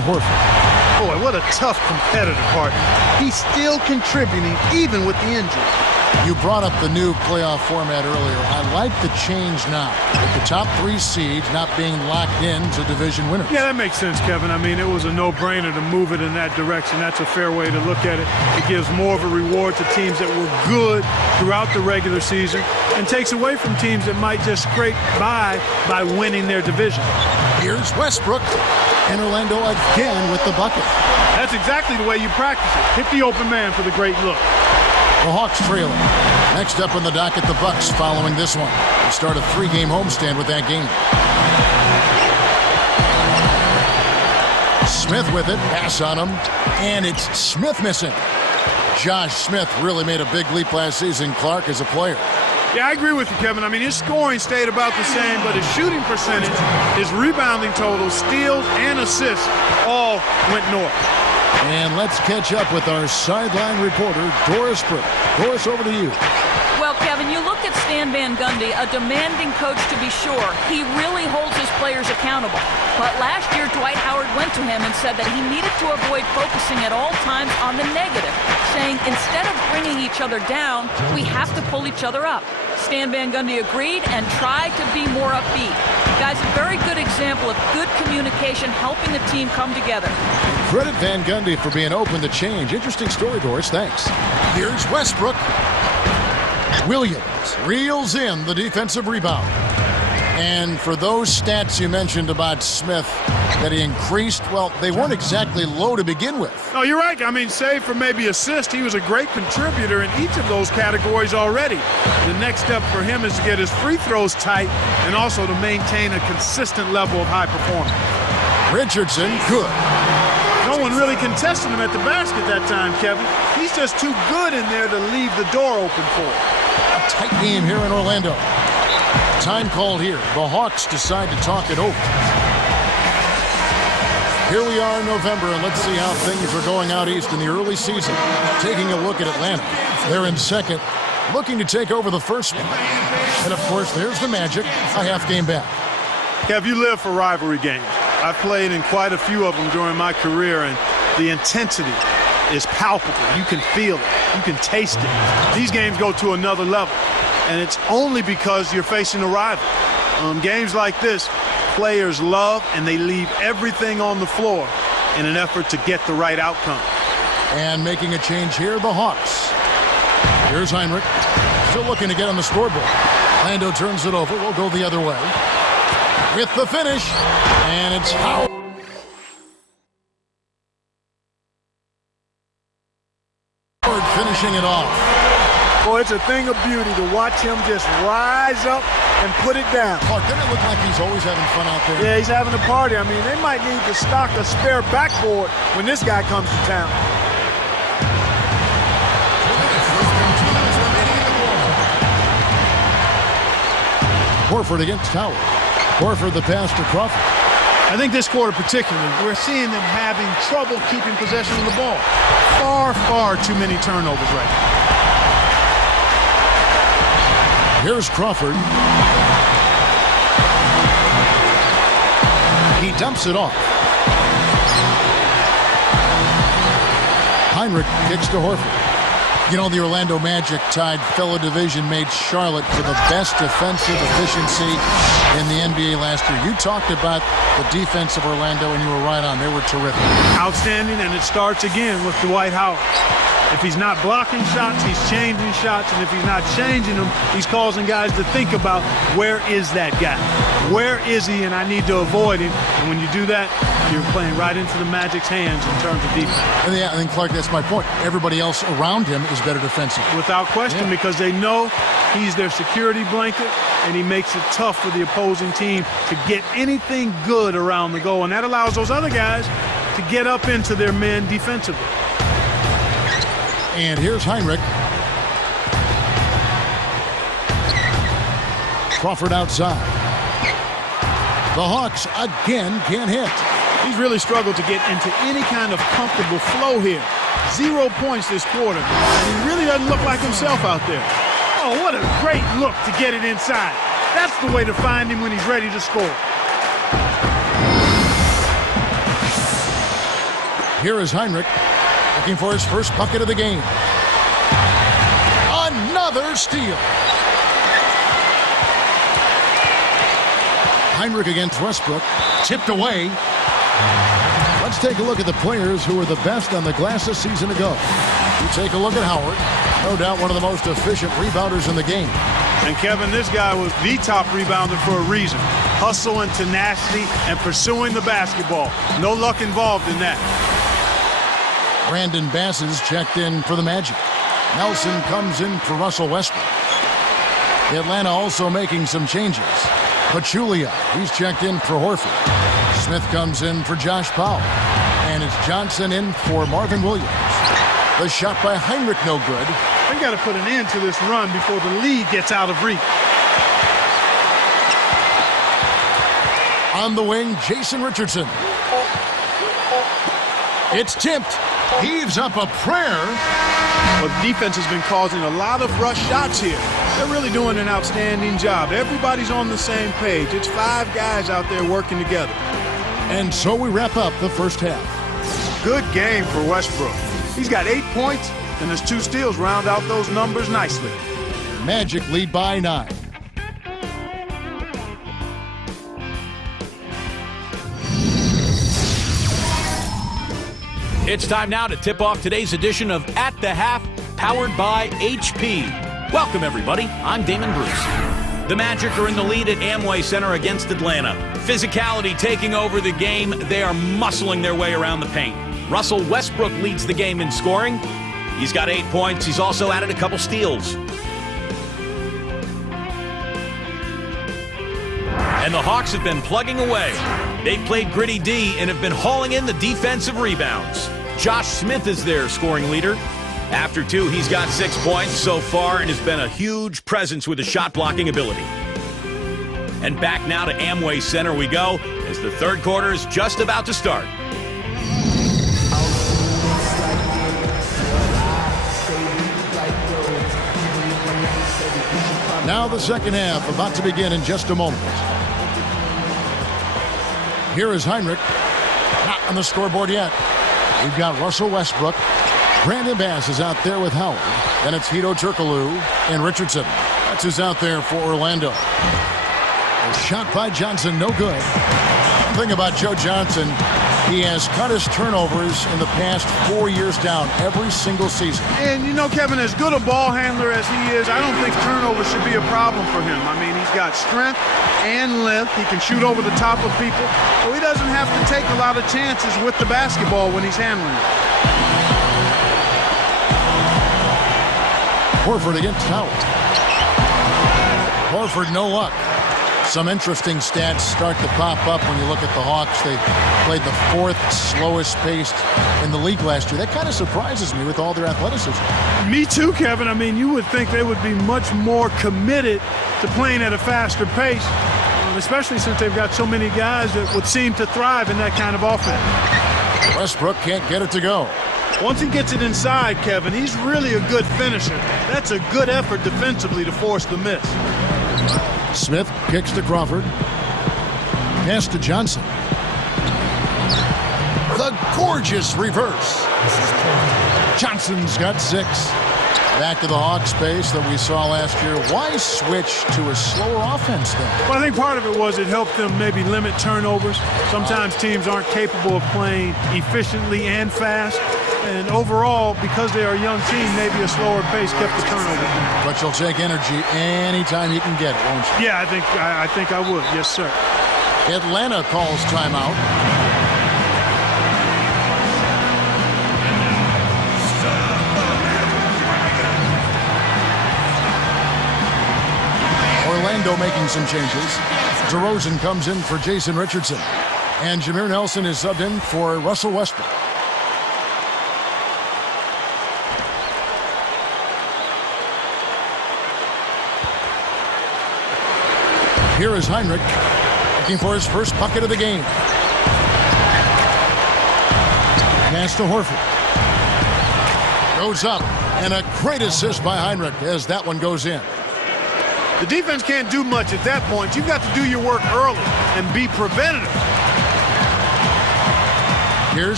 Horford. Boy, what a tough competitor partner. He's still contributing even with the injury. You brought up the new playoff format earlier. I like the change now, with the top 3 seeds not being locked into division winners. Yeah, that makes sense, Kevin. I mean, it was a no-brainer to move it in that direction. That's a fair way to look at it. It gives more of a reward to teams that were good throughout the regular season and takes away from teams that might just scrape by winning their division. Here's Westbrook, and Orlando again with the bucket. That's exactly the way you practice it. Hit the open man for the great look. The Hawks trailing. Next up on the docket, the Bucks following this one. They start a 3-game homestand with that game. Smith with it. Pass on him. And it's Smith missing. Josh Smith really made a big leap last season, Clark, as a player. Yeah, I agree with you, Kevin. I mean, his scoring stayed about the same, but his shooting percentage, his rebounding total, steals, and assists all went north. And let's catch up with our sideline reporter, Doris Burke. Doris, over to you. Well, Kevin, you look at Stan Van Gundy, a demanding coach to be sure. He really holds his players accountable. But last year, Dwight Howard went to him and said that he needed to avoid focusing at all times on the negative, saying instead of bringing each other down, we have to pull each other up. Stan Van Gundy agreed and tried to be more upbeat. Guys, a very good example of good communication helping a team come together. Credit Van Gundy for being open to change. Interesting story, Doris. Thanks. Here's Westbrook. Williams reels in the defensive rebound. And for those stats you mentioned about Smith, that he increased, well, they weren't exactly low to begin with. No, you're right. I mean, save for maybe assist, he was a great contributor in each of those categories already. The next step for him is to get his free throws tight and also to maintain a consistent level of high performance. Richardson, good. No one really contested him at the basket that time, Kevin. He's just too good in there to leave the door open for him. A tight game here in Orlando. Time called here. The Hawks decide to talk it over. Here we are in November, and let's see how things are going out east in the early season. Taking a look at Atlanta. They're in second, looking to take over the first one. And, of course, there's the Magic, a half game back. Kev, you live for rivalry games. I've played in quite a few of them during my career, and the intensity is palpable. You can feel it. You can taste it. These games go to another level, and it's only because you're facing a rival. Games like this, players love, and they leave everything on the floor in an effort to get the right outcome. And making a change here, the Hawks. Here's Heinrich, still looking to get on the scoreboard. Lando turns it over. We'll go the other way. With the finish, and it's Howard. Finishing it off. Boy, it's a thing of beauty to watch him just rise up and put it down. Clark, doesn't it look like he's always having fun out there? Yeah, he's having a party. I mean, they might need to stock a spare backboard when this guy comes to town. Horford against Howard. Horford the pass to Crawford. I think this quarter particularly, we're seeing them having trouble keeping possession of the ball. Far, far too many turnovers right now. Here's Crawford. He dumps it off. Heinrich kicks to Horford. You know, the Orlando Magic tied fellow division mate Charlotte for the best defensive efficiency in the NBA last year. You talked about the defense of Orlando, and you were right on. They were terrific. Outstanding, and it starts again with Dwight Howard. If he's not blocking shots, he's changing shots, and if he's not changing them, he's causing guys to think about, where is that guy? Where is he, and I need to avoid him. And when you do that, you're playing right into the Magic's hands in terms of defense. And yeah, and Clark, that's my point. Everybody else around him is better defensively. Without question, because they know he's their security blanket, and he makes it tough for the opposing team to get anything good around the goal, and that allows those other guys to get up into their men defensively. And here's Heinrich. Crawford outside. The Hawks again can't hit. He's really struggled to get into any kind of comfortable flow here. 0 points this quarter, and he really doesn't look like himself out there. Oh, what a great look to get it inside. That's the way to find him when he's ready to score. Here is Heinrich looking for his first bucket of the game. Another steal. Heinrich against Westbrook. Tipped away. Let's take a look at the players who were the best on the glass a season ago. You take a look at Howard. No doubt one of the most efficient rebounders in the game. And Kevin, this guy was the top rebounder for a reason. Hustle and tenacity and pursuing the basketball. No luck involved in that. Brandon Bass is checked in for the Magic. Nelson comes in for Russell Westbrook. Atlanta also making some changes. Pachulia, he's checked in for Horford. Smith comes in for Josh Powell. And it's Johnson in for Marvin Williams. The shot by Heinrich no good. They got to put an end to this run before the lead gets out of reach. On the wing, Jason Richardson. It's tipped. Heaves up a prayer. Well, the defense has been causing a lot of rush shots here. They're really doing an outstanding job. Everybody's on the same page. It's 5 guys out there working together. And so we wrap up the first half. Good game for Westbrook. He's got 8 points, and his 2 steals round out those numbers nicely. Magic lead by 9. It's time now to tip off today's edition of At the Half, powered by HP. Welcome, everybody. I'm Damon Bruce. The Magic are in the lead at Amway Center against Atlanta. Physicality taking over the game. They are muscling their way around the paint. Russell Westbrook leads the game in scoring. He's got 8 points. He's also added a couple steals. And the Hawks have been plugging away. They've played gritty D and have been hauling in the defensive rebounds. Josh Smith is their scoring leader. After 2, he's got 6 points so far and has been a huge presence with his shot-blocking ability. And back now to Amway Center we go as the third quarter is just about to start. Now the second half about to begin in just a moment. Here is Heinrich. Not on the scoreboard yet. We've got Russell Westbrook. Brandon Bass is out there with Howard. Then it's Hedo Turkoglu and Richardson. That's who's out there for Orlando. A shot by Johnson, no good. One thing about Joe Johnson, he has cut his turnovers in the past 4 years down every single season. And, you know, Kevin, as good a ball handler as he is, I don't think turnovers should be a problem for him. I mean, he's got strength and length. He can shoot over the top of people. So he doesn't have to take a lot of chances with the basketball when he's handling it. Horford against Howard. Horford, no luck. Some interesting stats start to pop up when you look at the Hawks. They played the 4th slowest paced in the league last year. That kind of surprises me with all their athleticism. Me too, Kevin. I mean, you would think they would be much more committed to playing at a faster pace, especially since they've got so many guys that would seem to thrive in that kind of offense. Westbrook can't get it to go. Once he gets it inside, Kevin, he's really a good finisher. That's a good effort defensively to force the miss. Smith kicks to Crawford. Pass to Johnson. The gorgeous reverse. Johnson's got 6. Back to the Hawks pace that we saw last year. Why switch to a slower offense then? Well, I think part of it was it helped them maybe limit turnovers. Sometimes teams aren't capable of playing efficiently and fast. And overall, because they are a young team, maybe a slower pace kept the turnover down. But you'll take energy anytime you can get it, won't you? Yeah, I think I would. Yes, sir. Atlanta calls timeout. Orlando making some changes. DeRozan comes in for Jason Richardson. And Jameer Nelson is subbed in for Russell Westbrook. Here is Heinrich looking for his first bucket of the game. Pass to Horford. Goes up, and a great assist by Heinrich as that one goes in. The defense can't do much at that point. You've got to do your work early and be preventative. Here's